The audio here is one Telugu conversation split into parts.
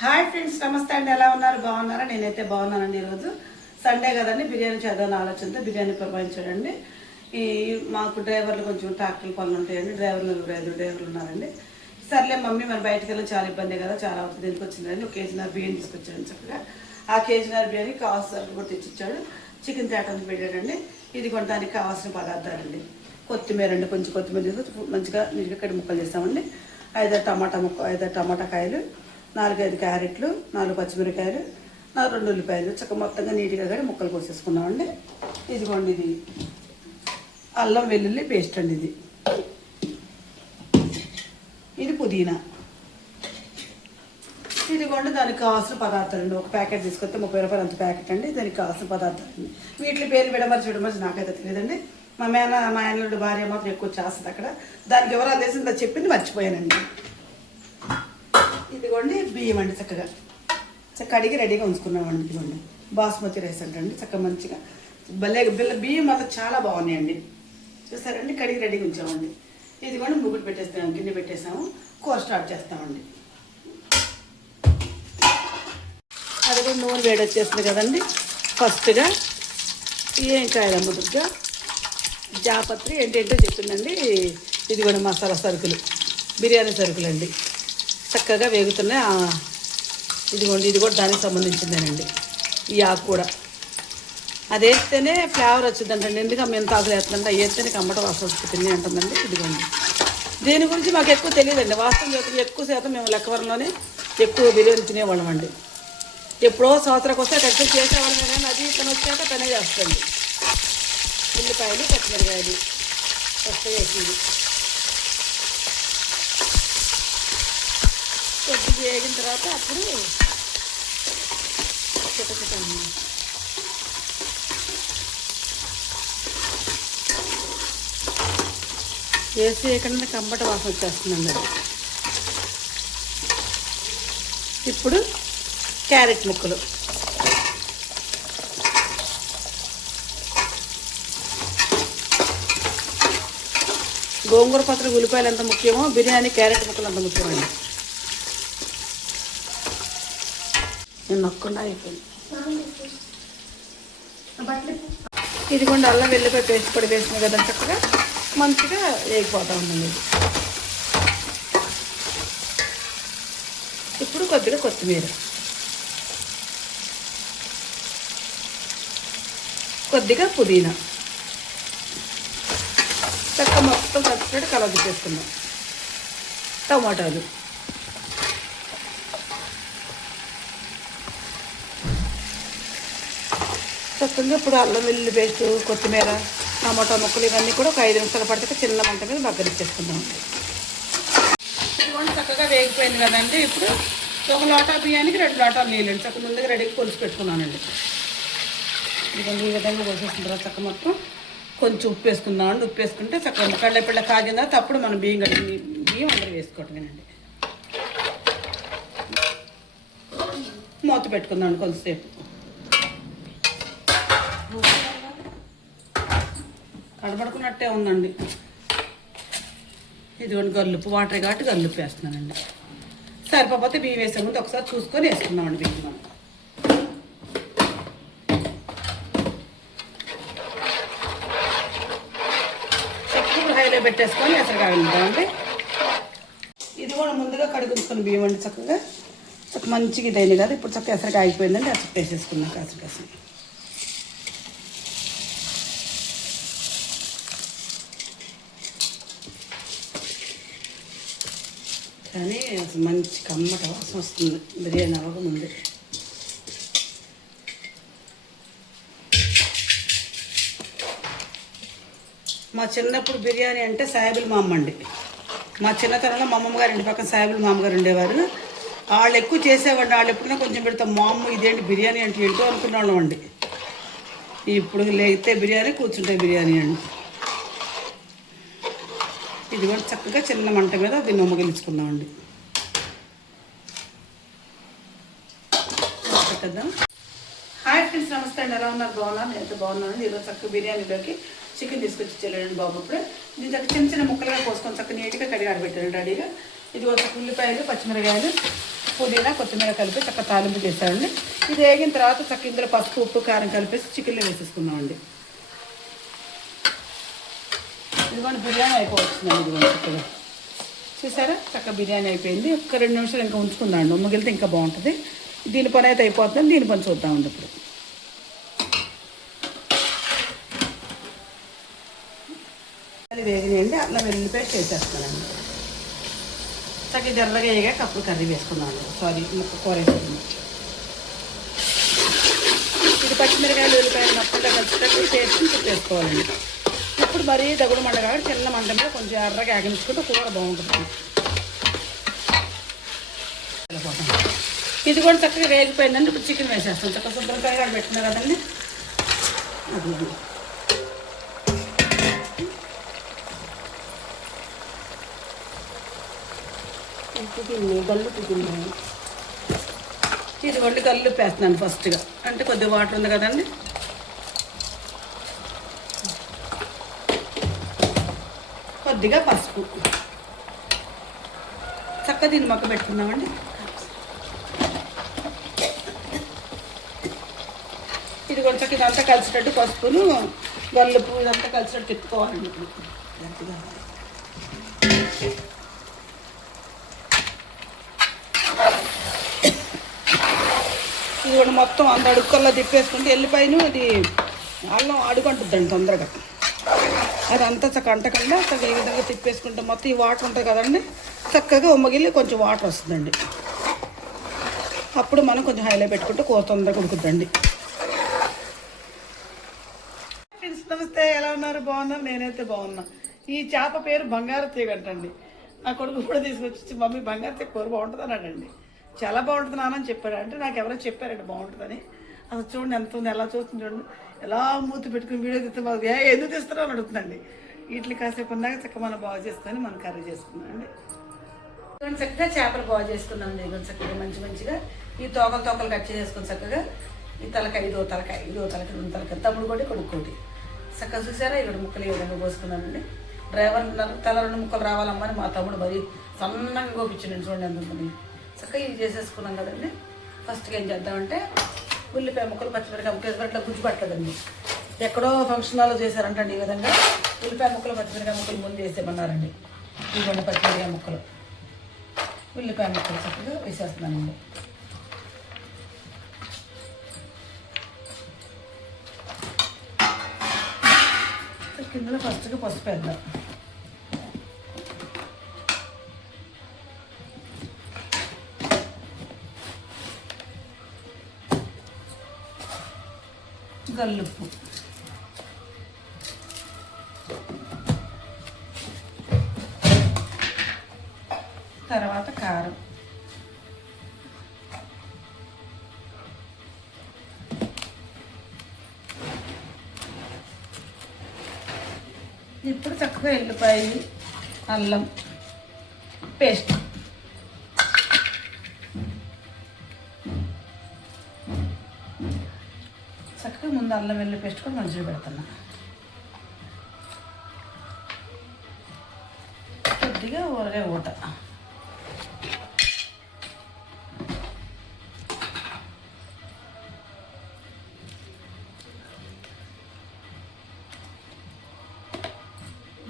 హాయ్ ఫ్రెండ్స్ నమస్తే అండి. ఎలా ఉన్నారు? బాగున్నారా? నేనైతే బాగున్నానండి ఈరోజు. సండే కదండి బిర్యానీ చేద్దామని ఆలోచనతో బిర్యానీ ప్రపంచాడండి ఈ మాకు డ్రైవర్లు కొంచెం ట్రాక్టర్ పనులు ఉంటాయండి. డ్రైవర్లు నలుగురు ఐదు డ్రైవర్లు ఉన్నారండి. సర్లే మమ్మీ మరి బయటకు వెళ్ళి చాలా ఇబ్బంది కదా చాలా అవుతుంది. ఎందుకు వచ్చిందండి? ఒక కేజీన్నర బియ్యం తీసుకొచ్చాను చక్కగా. ఆ కేజీన్నర బిర్యానీ కావాల్సిన కూడా తెచ్చిచ్చాడు. చికెన్ తేటానికి పెట్టాడండి. ఇది కొనడానికి కావాల్సిన పదార్థాలండి. కొత్తిమీర అండి కొంచెం కొత్తిమీర తీసుకొచ్చి మంచిగా నీట్గా కడి ముక్కలు చేస్తామండి. ఐదారు టమాటా ముక్క ఐదారు టమాటా కాయలు. నాలుగైదు క్యారెట్లు నాలుగు పచ్చిమిరకాయలు నాలుగు రెండు ఉల్లిపాయలు చక్క మొత్తంగా నీట్గా కానీ ముక్కలు కోసేసుకున్నామండి. ఇదిగోండి ఇది. అల్లం వెల్లుల్లి పేస్ట్ అండి ఇది. ఇది పుదీనా. ఇదిగోండి దానికి కావాల్సిన పదార్థాలు అండి. ఒక ప్యాకెట్ తీసుకొస్తే ముప్పై రూపాయలు అంత ప్యాకెట్ అండి. దానికి కావాల్సిన పదార్థాలు అండి. వీటిని పేర్లు విడమర్చి విడమర్చి నాకైతే తెలియదండి. మా మేన మా ఆయనలుడు భార్య మాత్రం ఎక్కువ చేస్తుంది అక్కడ. దానికి ఎవరు తెలిసిందో చెప్పింది మర్చిపోయానండి. ఇదిగోండి బియ్యం అండి చక్కగా. చక్క అడిగి రెడీగా ఉంచుకున్నామండి ఇదిగోండి. బాస్మతి రైస్ అంటండి చక్కగా మంచిగా. భలే బిల్ల బియ్యం మాత్రం చాలా బాగున్నాయండి. చూసారండి కడిగి రెడీగా ఉంచామండి. ఇదిగోండి ముగ్గురు పెట్టేస్తాము గిన్నె పెట్టేసాము కూర స్టార్ట్ చేస్తామండి. అది కూడా నూనె వేడి వచ్చేస్తుంది కదండి. ఫస్ట్గా ఏం కాయల ముదుగ్గా జాపత్రి ఏంటేంటో చెప్పిందండి. ఇది కూడా మసాలా సరుకులు బిర్యానీ సరుకులు అండి చక్కగా వేగుతున్నాయి ఇదిగోండి ఇది కూడా దానికి సంబంధించిందేనండి. ఈ ఆకు కూడా. అది వేస్తేనే ఫ్లేవర్ వచ్చిందంటండి. ఎందుకు మెంత ఆకులు వేస్తుందంటే అవి వేస్తేనే కమ్మట వాసన వస్తుంది. అంటుందండి. ఇదిగోండి. దీని గురించి మాకు ఎక్కువ తెలియదండి. వాస్తవం చేత ఎక్కువ శాతం మేము లెక్కవరంలోనే ఎక్కువ బిర్యానీ తినేవాళ్ళం అండి. ఎప్పుడో సంవత్సరానికి వస్తే అక్కడికి చేసేవాళ్ళం కానీ అది తను వచ్చాక తనే చేస్తుంది. ఉల్లిపాయలు పచ్చిమిరకాయలు ఫస్ట్ వేసింది. కొద్దిగా వేగిన తర్వాత అప్పుడు చిటచిటాము వేసి ఎక్కడ కంబట వాసన వచ్చేస్తుందండి అది. ఇప్పుడు క్యారెట్ ముక్కలు. గోంగూర పత్ర ఉల్లిపాయలు ఎంత ముఖ్యమో బిర్యానీ క్యారెట్ ముక్కలు అంత ముఖ్యమండి? నేను నొక్కకుండా అయిపోయింది. ఇదిగోండి అల్లం వెల్లిపాయ పేస్ట్ పొడి వేసిన కదా చక్కగా మంచిగా వేగిపోతూ ఉందండి ఇది. ఇప్పుడు కొద్దిగా కొత్తిమీర. కొద్దిగా పుదీనా. చక్క మొత్తం కలిసినట్టు కలర్ చేసుకుందాం టమాటాలు. చక్కగా ఇప్పుడు అల్లం వెల్లుల్లి పేస్ట్ కొత్తిమీర టమాటా ముక్కలు ఇవన్నీ కూడా ఒక ఐదు నిమిషాలు పడితే చిన్న మంట మీద బగ్గరిచ్చేసుకుందాం ఇదిగోండి చక్కగా వేగిపోయింది కదండి. ఇప్పుడు ఒక లోటా బియ్యానికి రెండు లోటాలు నీళ్ళండి చక్కగా ముందుగా రెడీగా కొలిసి పెట్టుకున్నానండి. ఇదిగోండి ఈ విధంగా కొలిసేసిన తర్వాత చక్క మొత్తం కొంచెం ఉప్పు వేసుకుందామండి ఉప్పు వేసుకుంటే చక్కగా కళ్ళ కాగిన తర్వాత అప్పుడు మనం బియ్యం కడిగి బియ్యం అందరూ వేసుకోవటమేనండి మూత పెట్టుకుందాం కొంతసేపు. కడబడుకున్నట్టే ఉందండి. ఇదిగోండి గల్లుపు వాటర్ కాబట్టి గల్లుప్పు వేస్తున్నానండి. సరిపోతే బియ్యం వేసే ముందు ఒకసారి చూసుకొని వేసుకుందామండి బియ్యం మనం ఎక్కువ హైలో పెట్టేసుకొని అసలు కాగలుగుతామండి. ఇది కూడా ముందుగా కడుగుంచుకొని బియ్యం అండి చక్కగా. చక్క మంచిగా ఇదైంది కదా ఇప్పుడు చక్క ఎసరికి అయిపోయిందండి అసలు వేసేసుకున్నాం కాసిన కానీ అసలు మంచి కమ్మట వాసన వస్తుంది. బిర్యానీ అవ్వకముందు మా చిన్నప్పుడు బిర్యానీ అంటే సాయిబుల్ మా అమ్మ అండి. మా చిన్నతనంలో మా అమ్మమ్మగారు ఇంటి పక్కన సాయిబుల్ మామగారు ఉండేవారు. వాళ్ళు ఎక్కువ చేసేవాడిని వాళ్ళు ఎప్పుడైనా కొంచెం పెడతాం మా అమ్మ ఇదేంటి బిర్యానీ? అంటే ఏంటో అనుకునేవాళ్ళం అండి. ఇప్పుడు లేగితే బిర్యానీ కూర్చుంటే బిర్యానీ అండి. ఇది కూడా చక్కగా చిన్న మంట మీద దీన్ని ఉమ్మగిలించుకుందామండి పెట్టేద్దాం. హాయ్ ఫ్రెండ్స్ నమస్తే అండి. ఎలా ఉన్నారు? బాగున్నాను నేనైతే బాగున్నాను. ఈరోజు చక్కగా బిర్యానీలోకి చికెన్ తీసుకొచ్చి చెల్లండి బాబు ఇప్పుడే. దీని చక్క చిన్న చిన్న ముక్కలుగా కోసుకొని చక్క నీట్గా కడిగి ఆడబెట్టాను రెడీగా. ఇది ఒక ఉల్లిపాయలు పచ్చిమిరకాయలు పుదీనా కొత్తిమీర కలిపి చక్క తాలింపు చేసామండి ఇది వేగిన తర్వాత చక్క ఇందులో పసుపు ఉప్పు కారం కలిపేసి చికెన్లో వేసేసుకున్నామండి ఇదిగోండి బిర్యానీ అయిపోవచ్చిందండి ఇదిగోండి చక్కగా. చూసారా? చక్క బిర్యానీ అయిపోయింది. ఒక రెండు నిమిషాలు ఇంకా ఉంచుకుందాం ఉమ్మగిలితే ఇంకా బాగుంటుంది. దీని పని అయితే అయిపోతుంది దీని పని చూద్దామండి ఇప్పుడు. అది వేగినాయండి. అట్లా వెల్లుల్లి పేస్ట్ వేసేస్తానండి చక్కగా జర్రగా వేగాక అప్పుడు కర్రీ వేసుకున్నాను సారీ ముక్క కూర వేసుకున్నాను ఇది పచ్చిమిరకాయలు ఉల్లిపాయలు మొత్తంగా కలిసినట్టు పేస్ట్ చేసుకోవాలండి ఇప్పుడు మరీ దగుడు మంట కాబట్టి చిన్న మంట మీద కొంచెం ఎర్రగా ఆగించుకుంటే కూర బాగుంటుంది. ఇది కూడా చక్కగా వేగిపోయిందండి. ఇప్పుడు చికెన్ వేసేస్తాం. చక్కగా శుభ్రంగా కూడా పెట్టినా కదండి. అది గల్లు ఇది వండి కళ్ళు ఫస్ట్గా అంటే కొద్దిగా వాటర్ ఉంది కదండి. కొద్దిగా పసుపు. చక్క దీన్ని మొక్క పెట్టుకుందామండి. ఇది కొంచెం ఇదంతా కలిసినట్టు పసుపును గల్లుపు ఇదంతా కలిసినట్టు ఎత్తుకోవాలండి ఇప్పుడు ఇది కూడా మొత్తం అంత అడుక్కల్లో తిప్పేసుకుంటే వెళ్ళిపోయిన అది అల్లం అడుగుంటుందండి తొందరగా. అది అంతా చక్క అంటకుండా చక్కగా ఈ విధంగా తిప్పేసుకుంటే మొత్తం ఈ వాటర్ ఉంటుంది కదండి చక్కగా ఉమ్మగిల్లి కొంచెం వాటర్ వస్తుందండి. అప్పుడు మనం కొంచెం హైలో పెట్టుకుంటే కూర తొందరగా ఉడుకుద్దండి. ఫ్రెండ్స్ నమస్తే ఎలా ఉన్నారు? బాగున్నారు? నేనైతే బాగున్నా. ఈ చేప పేరు బంగారు తీగ అంటండి. నా కొడుకు కూడా తీసుకొచ్చి మమ్మీ బంగారు తీగ కూర బాగుంటుంది? అన్నాడండి. చాలా బాగుంటుంది నాన్న అని అంటే నాకు ఎవరో చెప్పారండి బాగుంటుందని. అసలు చూడండి ఎంత ఉంది ఎలా చూస్తుంది చూడండి. ఎలా మూతి పెట్టుకుని వీడియో తీస్తే మాకు ఏ ఎందుకు తీస్తారో అని అడుగుతుందండి. వీటిని కాసేపు ఉన్నాక చక్కగా మనం బాగు చేసుకొని మనం కర్రీ చేసుకున్నాం అండి. చక్కగా చేపలు బాగు చేసుకున్నాం కొంచెం చక్కగా మంచి మంచిగా ఈ తోకలు తోకలు కట్ చేసుకుని చక్కగా ఈ తలక ఇదో తలక ఇదో తలక రెండు తలక తమ్ముడు కూడా కొడుకోటి చక్కగా చూసారా? ఇక్కడ ముక్కలు ఈ విధంగా పోసుకున్నానండి డ్రైవర్ తల రెండు ముక్కలు రావాలమ్మని మా తమ్ముడు మరి సన్నగా కోపించండి చూడండి అందుకని చక్కగా ఇది చేసేసుకున్నాం కదండి. ఫస్ట్గా ఏం చేద్దామంటే ఉల్లిపాయ ముక్కలు పచ్చిమిరకాయ ముక్కలు ఇట్లా గుజ్జు పట్టదండి. ఎక్కడో ఫంక్షన్ హాల్లో చేశారంటండి ఈ విధంగా. ఉల్లిపాయ ముక్కలు పచ్చిమిరకాయ ముక్కలు ముందు చేసేమన్నారండి ఇదిగోండి పచ్చిమిరకాయ ముక్కలు. ఉల్లిపాయ ముక్కలు చక్కగా వేసేస్తున్నానండి. కిందలో ఫస్ట్గా పసుపు వేద్దాం. గల్లుప్పు తర్వాత కారం ఇప్పుడు చక్కగా ఎల్లిపాయ అల్లం పేస్ట్ ముందు అల్లం వెల్లుల్లి పేస్ట్ కూడా మంచిగా పెడుతున్నా కొద్దిగా ఊరగాయ ఊట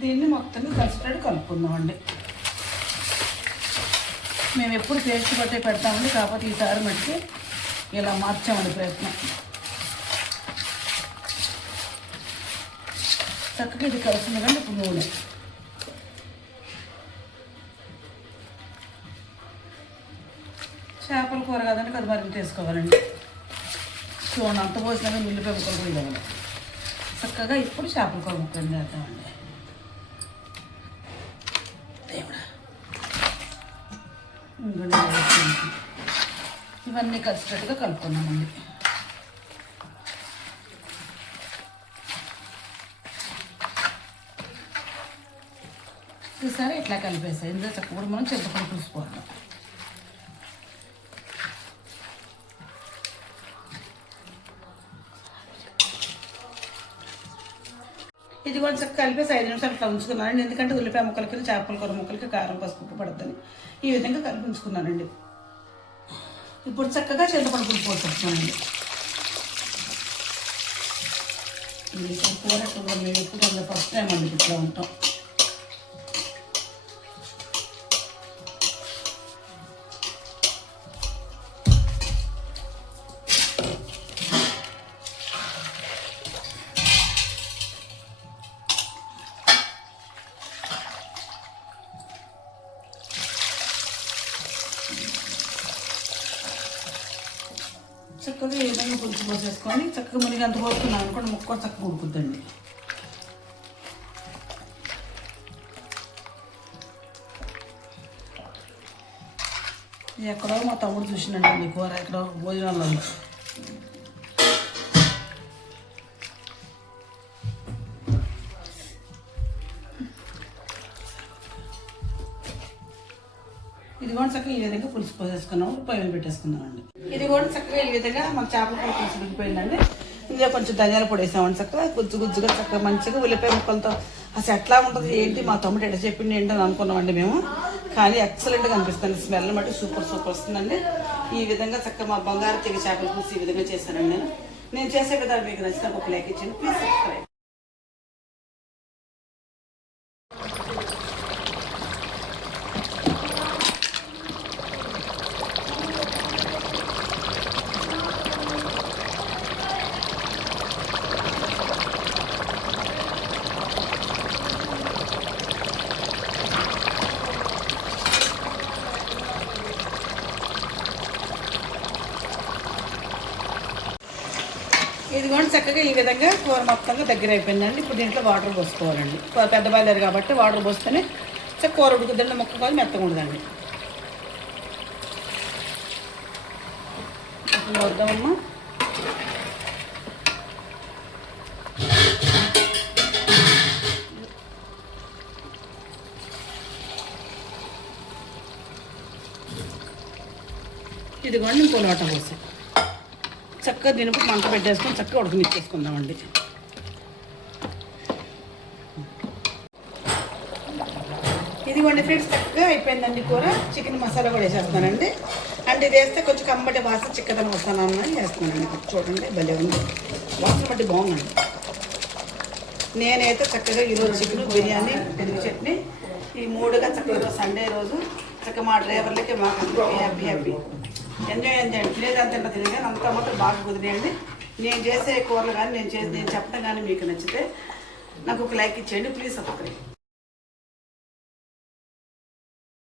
దీన్ని మొత్తం కలిసినట్టు కలుపుకుందామండి మేము ఎప్పుడు పేస్ట్ పట్టే పెడతామండి కాకపోతే ఈసారి మట్టి ఇలా మార్చామండి ప్రయత్నం. చక్కగా ఇది కలిసింది కానీ ఇప్పుడు నూనె. చేపల కూర కదండి అది మరింత వేసుకోవాలండి చూడండి అంత పోసినా కానీ ఉల్లిపాయ ముక్కలు కూడా ఇవ్వాలి చక్కగా ఇప్పుడు చేపల కూర ముక్కలు చేద్దామండి. ఇవన్నీ కలిసినట్టుగా కలుపుకున్నామండి చూసారా? ఇట్లా కలిపేసాయి. ఇందులో చక్కగా మనం చింతపండు పూసుకోవాలి ఇది కొంచెం చక్కగా కలిపేసి ఐదు నిమిషాలు ఇట్లా ఉంచుకున్నానండి. ఎందుకంటే ఉల్లిపాయ ముక్కలకి చేపల కూర ముక్కలకి కారం పసుపు ఉప్పు పడుతుంది ఈ విధంగా కలిపి ఉంచుకున్నానండి. ఇప్పుడు చక్కగా చింతపండు పులుపు పోసేస్తానండి కూర ఎప్పుడు ఫస్ట్ టైం అండి ఇట్లా ఉంటాం. చక్కగా ఈ విధంగా పులుసు పోసేసుకొని చక్కగా మునిగి అంత పోసుకున్నాం అనుకోండి ముక్క కూడా చక్కగా ఉడుకుద్దండి. ఎక్కడో మా తమ్ముడు చూసినట్టండి కూర ఎక్కడో భోజనాలలో ఇది కూడా చక్కగా ఈ విధంగా పులుసు పోసేసుకున్నాం. పొయ్యి మీద పెట్టేసుకున్నామండి ఇది కూడా చక్కగా ఈ విధంగా మాకు చేపల కూర పులుసు ఉడికిపోయిందండి ఇందులో కొంచెం ధనియాల పొడి వేసామండి చక్కగా. గుజ్జు గుజ్జుగా చక్కగా మంచిగా ఉల్లిపాయ ముక్కలతో అసలు ఎట్లా ఉంటుంది ఏంటి మా తమ్ముడు ఎట్లా చెప్పింది ఏంటి అని అనుకున్నామండి మేము. కానీ ఎక్సలెంట్గా అనిపిస్తుంది స్మెల్ మట్టి సూపర్ సూపర్ వస్తుందండి. ఈ విధంగా చక్కగా మా బంగారు తెగ చేపల పులుసు ఈ విధంగా చేశానండి నేను. నేను చేసే విధానం మీకు నచ్చిన ఒక లైక్ ఇచ్చాను ప్లీజ్ సబ్స్క్రైబ్. ఇది కూడా చక్కగా ఈ విధంగా కూర మొత్తంగా దగ్గర అయిపోయిందండి. ఇప్పుడు దీంట్లో వాటర్ పోసుకోవాలండి. పెద్ద బాయిలర్ కాబట్టి వాటర్ పోస్తేనే చక్క కూర ఉడుకుద్దండి ముక్క కాదు మెత్తగా ఉండదండి. వద్దామమ్మా. ఇదిగోండి కూడా ఇంకో లోట పోసాం. చక్కగా దీనిపై మంట పెట్టేసుకొని చక్కగా ఉడకనిచ్చేసుకుందామండి. ఇదిగోండి ఫ్రెండ్స్ చక్కగా అయిపోయిందండి కూర. చికెన్ మసాలా కూడా వేసేస్తానండి అంటే ఇది వేస్తే కొంచెం కంబటి వాసన చిక్కదనం వస్తానన్నా వేస్తున్నానండి. చూడండి భలే ఉంది. వాసన బట్టి బాగుందండి. నేనైతే చక్కగా ఈరోజు చికెన్ బిర్యానీ పెరుగు చట్నీ ఈ మూడుగా చక్కగా సండే రోజు. చక్కగా మా డ్రైవర్లకి మాకు హ్యాపీ హ్యాపీ. ఎంజాయ్ ఎంజాయ్ లేదు అంత కానీ అంతా మాత్రం బాగా కుదిరేయండి నేను చేసే కూరలు కానీ నేను చేసి నేను చెప్పడం కానీ మీకు నచ్చితే నాకు ఒక లైక్ ఇచ్చేయండి. Please subscribe.